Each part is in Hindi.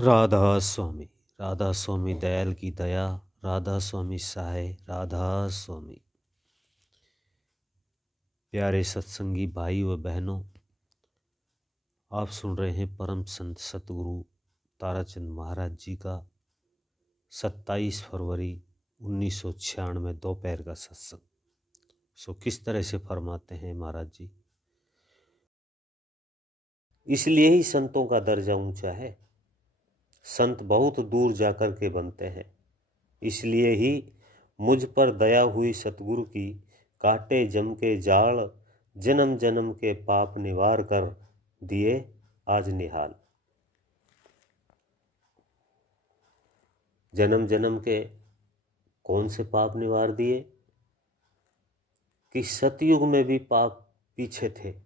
राधा स्वामी। राधा स्वामी दयाल की दया, राधा स्वामी सहाय, राधा स्वामी। प्यारे सत्संगी भाई व बहनों, आप सुन रहे हैं परम संत सतगुरु ताराचंद महाराज जी का 27 फरवरी 1996 दोपहर का सत्संग। किस तरह से फरमाते हैं महाराज जी। इसलिए ही संतों का दर्जा ऊंचा है। संत बहुत दूर जाकर के बनते हैं। इसलिए ही मुझ पर दया हुई सतगुरु की, काटे जम के जाल, जन्म जन्म के पाप निवार कर दिए आज निहाल। जन्म जन्म के कौन से पाप निवार दिए? कि सतयुग में भी पाप पीछे थे।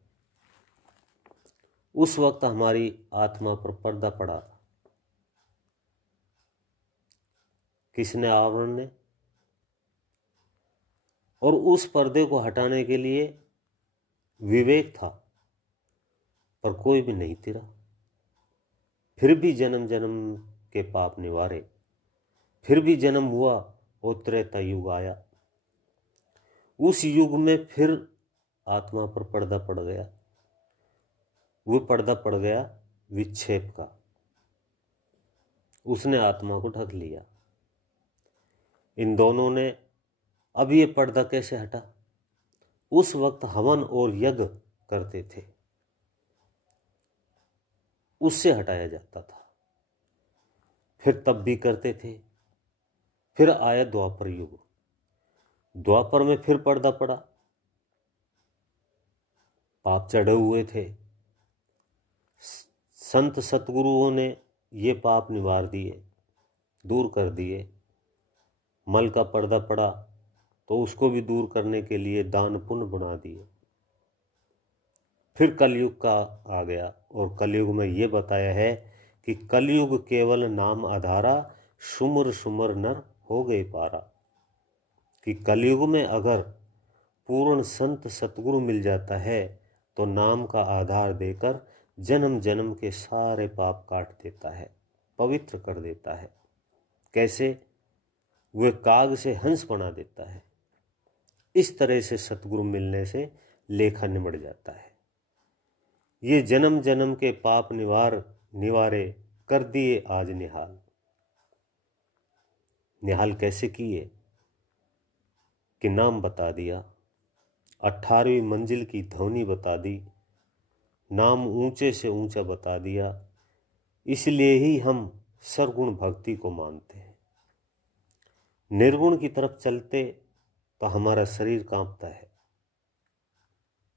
उस वक्त हमारी आत्मा पर पर्दा पड़ा। किसने? आवरण ने। और उस पर्दे को हटाने के लिए विवेक था, पर कोई भी नहीं तिरा। फिर भी जन्म जन्म के पाप निवारे, फिर भी जन्म हुआ और त्रेता युग आया। उस युग में फिर आत्मा पर पर्दा पड़ गया। वो पर्दा पड़ गया विक्षेप का। उसने आत्मा को ढक लिया। इन दोनों ने। अब ये पर्दा कैसे हटा? उस वक्त हवन और यज्ञ करते थे, उससे हटाया जाता था। फिर तब भी करते थे। फिर आया द्वापर युग। द्वापर में फिर पर्दा पड़ा। पाप चढ़े हुए थे। संत सतगुरुओं ने ये पाप निवार दिए, दूर कर दिए। मल का पर्दा पड़ा तो उसको भी दूर करने के लिए दान पुण्य बना दिए। फिर कलयुग का आ गया और कलयुग में ये बताया है कि कलयुग केवल नाम आधारा, सुमर सुमर नर हो गए पारा। कि कलयुग में अगर पूर्ण संत सतगुरु मिल जाता है तो नाम का आधार देकर जन्म जन्म के सारे पाप काट देता है, पवित्र कर देता है। कैसे? वह काग से हंस बना देता है। इस तरह से सतगुरु मिलने से लेखा निमट जाता है। ये जन्म जन्म के पाप निवारे कर दिए आज निहाल। निहाल कैसे किए? कि नाम बता दिया, 18वीं मंजिल की ध्वनि बता दी, नाम ऊंचे से ऊंचा बता दिया। इसलिए ही हम सरगुण भक्ति को मानते हैं। निर्गुण की तरफ चलते तो हमारा शरीर कांपता है।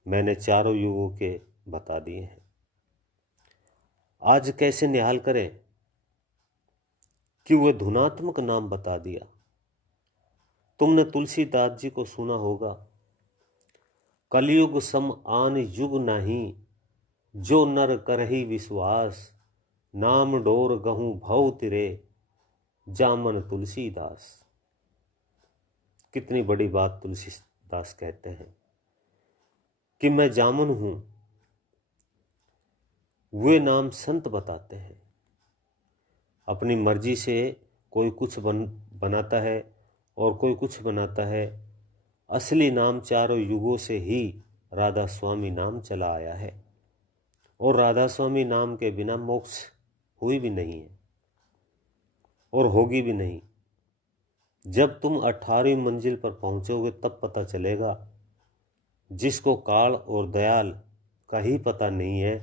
मैंने चारों युगों के बता दिए हैं। आज कैसे निहाल करें? कि वह धुनात्मक नाम बता दिया। तुमने तुलसीदास जी को सुना होगा, कलयुग सम आन युग नहीं, जो नर करही विश्वास, नाम डोर गहूं भव तिरे, जामन तुलसीदास। कितनी बड़ी बात तुलसीदास कहते हैं कि मैं जामन हूं। वे नाम संत बताते हैं। अपनी मर्जी से कोई कुछ बनाता है और कोई कुछ बनाता है। असली नाम चारों युगों से ही राधा स्वामी नाम चला आया है। और राधा स्वामी नाम के बिना मोक्ष हुई भी नहीं है और होगी भी नहीं। जब तुम 18वीं मंजिल पर पहुंचोगे तब पता चलेगा। जिसको काल और दयाल का ही पता नहीं है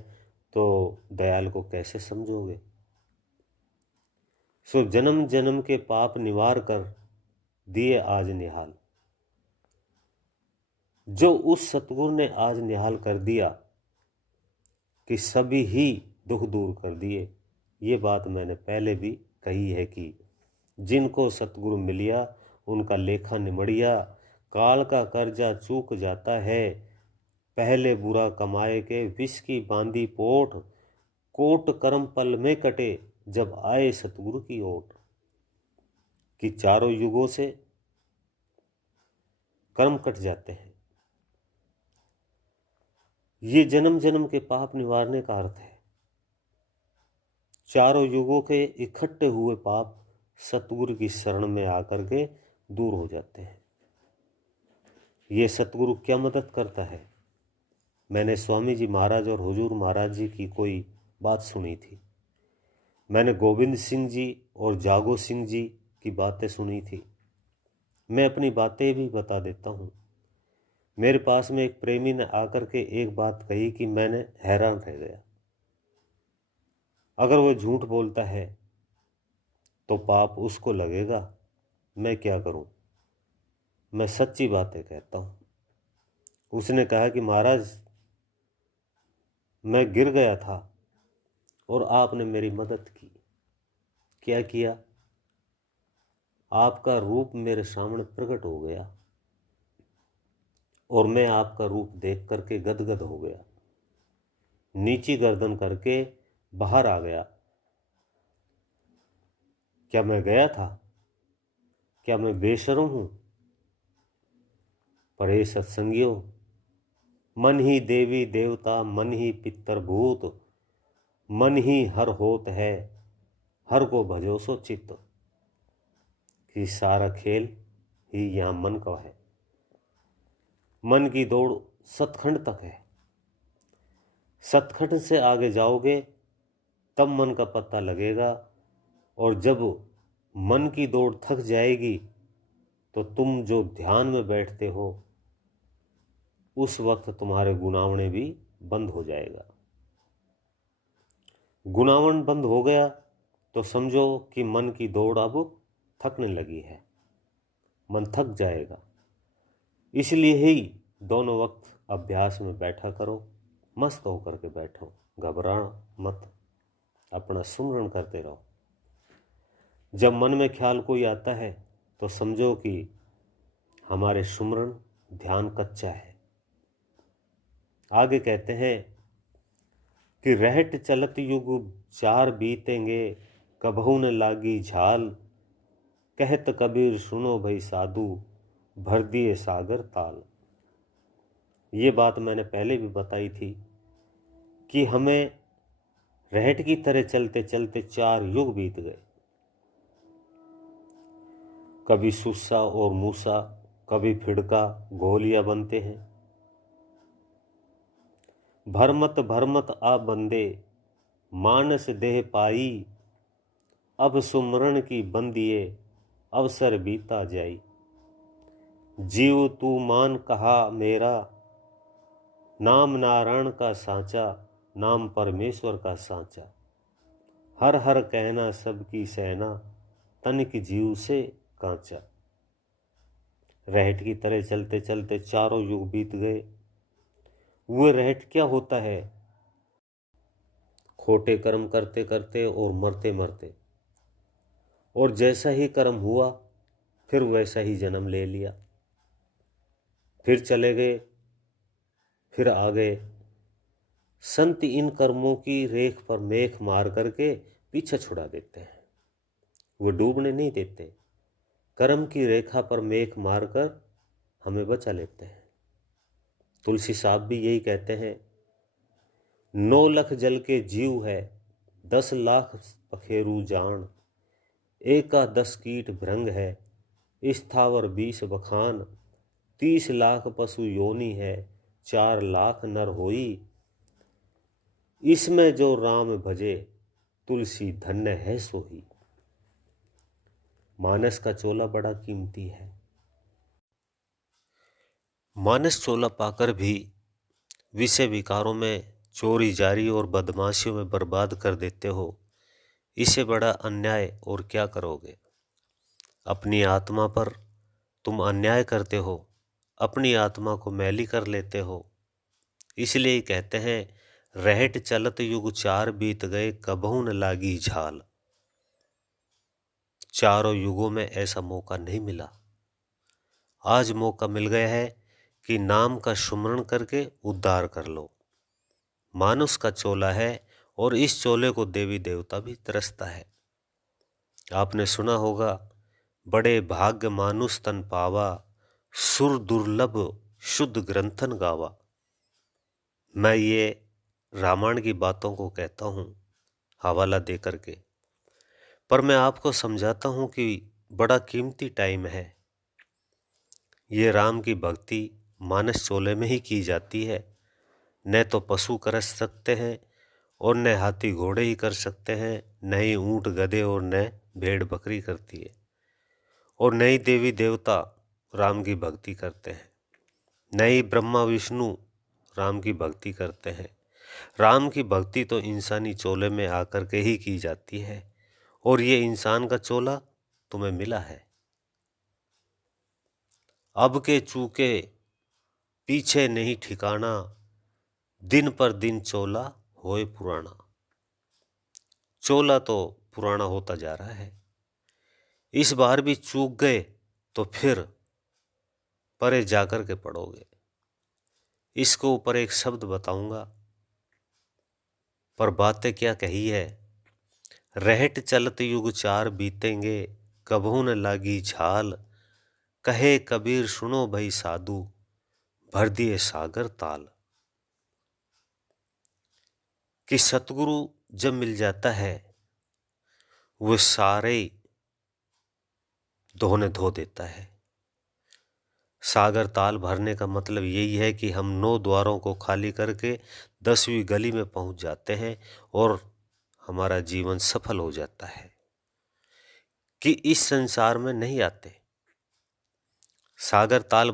तो दयाल को कैसे समझोगे? सो जन्म जन्म के पाप निवार कर दिए आज निहाल। जो उस सतगुरु ने आज निहाल कर दिया कि सभी ही दुख दूर कर दिए। ये बात मैंने पहले भी कही है कि जिनको सतगुरु मिलिया उनका लेखा निमड़िया, काल का कर्जा चूक जाता है, पहले बुरा कमाए के विष की बांधी पोठ, कोट कर्म पल में कटे जब आए सतगुरु की ओट। कि चारों युगों से कर्म कट जाते हैं। ये जन्म जन्म के पाप निवारने का अर्थ है। चारों युगों के इकट्ठे हुए पाप सतगुरु की शरण में आकर के दूर हो जाते हैं। ये सतगुरु क्या मदद करता है? मैंने स्वामी जी महाराज और हुजूर महाराज जी की कोई बात सुनी थी। मैंने गोविंद सिंह जी और जागो सिंह जी की बातें सुनी थी। मैं अपनी बातें भी बता देता हूँ। मेरे पास में एक प्रेमी ने आकर के एक बात कही कि मैंने हैरान रह गया। अगर वो झूठ बोलता है तो पाप उसको लगेगा, मैं क्या करूं? मैं सच्ची बातें कहता हूं। उसने कहा कि महाराज, मैं गिर गया था और आपने मेरी मदद की। क्या किया? आपका रूप मेरे सामने प्रकट हो गया और मैं आपका रूप देख करके गदगद हो गया, नीची गर्दन करके बाहर आ गया। क्या मैं गया था? क्या मैं बेशर्म हूं? पर हे सत्संगियों, मन ही देवी देवता, मन ही पितर भूत, मन ही हर होत है, हर को भजो सो चित्त। कि सारा खेल ही यहाँ मन का है। मन की दौड़ सतखंड तक है। सतखंड से आगे जाओगे तब मन का पता लगेगा, और जब मन की दौड़ थक जाएगी तो तुम जो ध्यान में बैठते हो उस वक्त तुम्हारे गुनावने भी बंद हो जाएगा। गुनावन बंद हो गया तो समझो कि मन की दौड़ अब थकने लगी है, मन थक जाएगा। इसलिए ही दोनों वक्त अभ्यास में बैठा करो, मस्त होकर के बैठो, घबराना मत, अपना सुमरण करते रहो। जब मन में ख्याल कोई आता है तो समझो कि हमारे सुमरण ध्यान कच्चा है। आगे कहते हैं कि रहट चलत युग चार बीतेंगे, कबहू न लागी झाल, कहत कबीर सुनो भई साधु, भर दिए सागर ताल। ये बात मैंने पहले भी बताई थी कि हमें रहट की तरह चलते चलते 4 युग बीत गए। कभी सुस्सा और मूसा, कभी फिड़का घोलिया बनते हैं। भरमत आ बंदे, मानस देह पाई, अब सुमरण की बंदिए, अवसर बीता जाई। जीव तू मान कहा मेरा, नाम नारायण का सांचा, नाम परमेश्वर का सांचा। हर हर कहना सबकी सेना, तनिक जीव से कांचा। रहट की तरह चलते चलते 4 युग बीत गए। वो रहट क्या होता है? खोटे कर्म करते करते और मरते मरते, और जैसा ही कर्म हुआ फिर वैसा ही जन्म ले लिया, फिर चले गए, फिर आ गए। संत इन कर्मों की रेख पर मेख मार करके पीछे छुड़ा देते हैं, वो डूबने नहीं देते। कर्म की रेखा पर मेख मारकर हमें बचा लेते हैं। तुलसी साहब भी यही कहते हैं, 9 लख जल के जीव है, 10 लाख पखेरु जान, एका 10 कीट भृंग है, स्थावर 20 बखान, 30 लाख पशु योनि है, 4 लाख नर होई। इसमें जो राम भजे, तुलसी धन्य है सोही। मानस का चोला बड़ा कीमती है। मानस चोला पाकर भी विषय विकारों में, चोरी जारी और बदमाशियों में बर्बाद कर देते हो। इसे बड़ा अन्याय और क्या करोगे? अपनी आत्मा पर तुम अन्याय करते हो, अपनी आत्मा को मैली कर लेते हो। इसलिए कहते हैं, रहट चलत युग 4 बीत गए, कबहू न लागी झाल। 4 युगों में ऐसा मौका नहीं मिला। आज मौका मिल गया है कि नाम का सुमरण करके उद्धार कर लो। मानुष का चोला है और इस चोले को देवी देवता भी तरसता है। आपने सुना होगा, बड़े भाग्य मानुष तन पावा, सुर दुर्लभ शुद्ध ग्रंथन गावा। मैं ये रामायण की बातों को कहता हूँ, हवाला दे करके। पर मैं आपको समझाता हूँ कि बड़ा कीमती टाइम है। ये राम की भक्ति मानस चोले में ही की जाती है। न तो पशु कर सकते हैं और न हाथी घोड़े ही कर सकते हैं, न ही ऊंट गधे और न भेड़ बकरी करती है, और न ही देवी देवता राम की भक्ति करते हैं, न ही ब्रह्मा विष्णु राम की भक्ति करते हैं। राम की भक्ति तो इंसानी चोले में आकर के ही की जाती है, और ये इंसान का चोला तुम्हें मिला है। अब के चूके पीछे नहीं ठिकाना, दिन पर दिन चोला होए पुराना। चोला तो पुराना होता जा रहा है। इस बार भी चूक गए तो फिर परे जाकर के पड़ोगे। इसके ऊपर एक शब्द बताऊंगा, पर बातें क्या कही है। रहट चलत युग चार बीतेंगे, कभू न लागी झाल। कहे कबीर सुनो भई साधु, भर दिए सागर ताल। कि सतगुरु जब मिल जाता है वो सारे धोने धो देता है। सागर ताल भरने का मतलब यही है कि हम 9 द्वारों को खाली करके 10वीं गली में पहुंच जाते हैं और हमारा जीवन सफल हो जाता है। कि इस संसार में नहीं आते। सागर ताल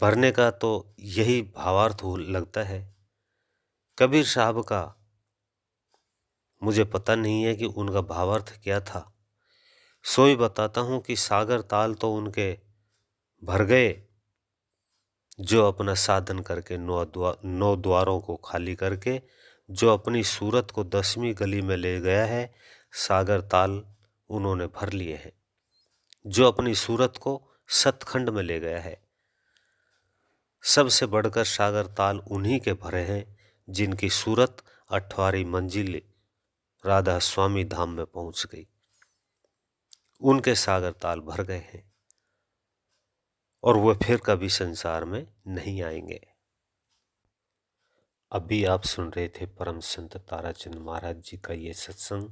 भरने का तो यही भावार्थ लगता है। कबीर साहब का मुझे पता नहीं है कि उनका भावार्थ क्या था। सो ही बताता हूं कि सागर ताल तो उनके भर गए जो अपना साधन करके 9 द्वारों को खाली करके जो अपनी सूरत को 10वीं गली में ले गया है। सागर ताल उन्होंने भर लिए हैं। जो अपनी सूरत को सतखंड में ले गया है। सबसे बढ़कर सागर ताल उन्हीं के भरे हैं जिनकी सूरत 8वीं मंजिल राधा स्वामी धाम में पहुंच गई। उनके सागर ताल भर गए हैं और वह फिर कभी संसार में नहीं आएंगे। अभी आप सुन रहे थे परम संत ताराचंद महाराज जी का ये सत्संग।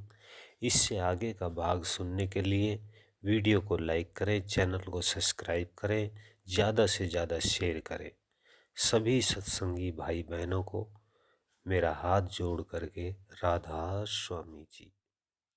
इससे आगे का भाग सुनने के लिए वीडियो को लाइक करें, चैनल को सब्सक्राइब करें, ज़्यादा से ज़्यादा शेयर करें। सभी सत्संगी भाई बहनों को मेरा हाथ जोड़ करके राधा स्वामी जी।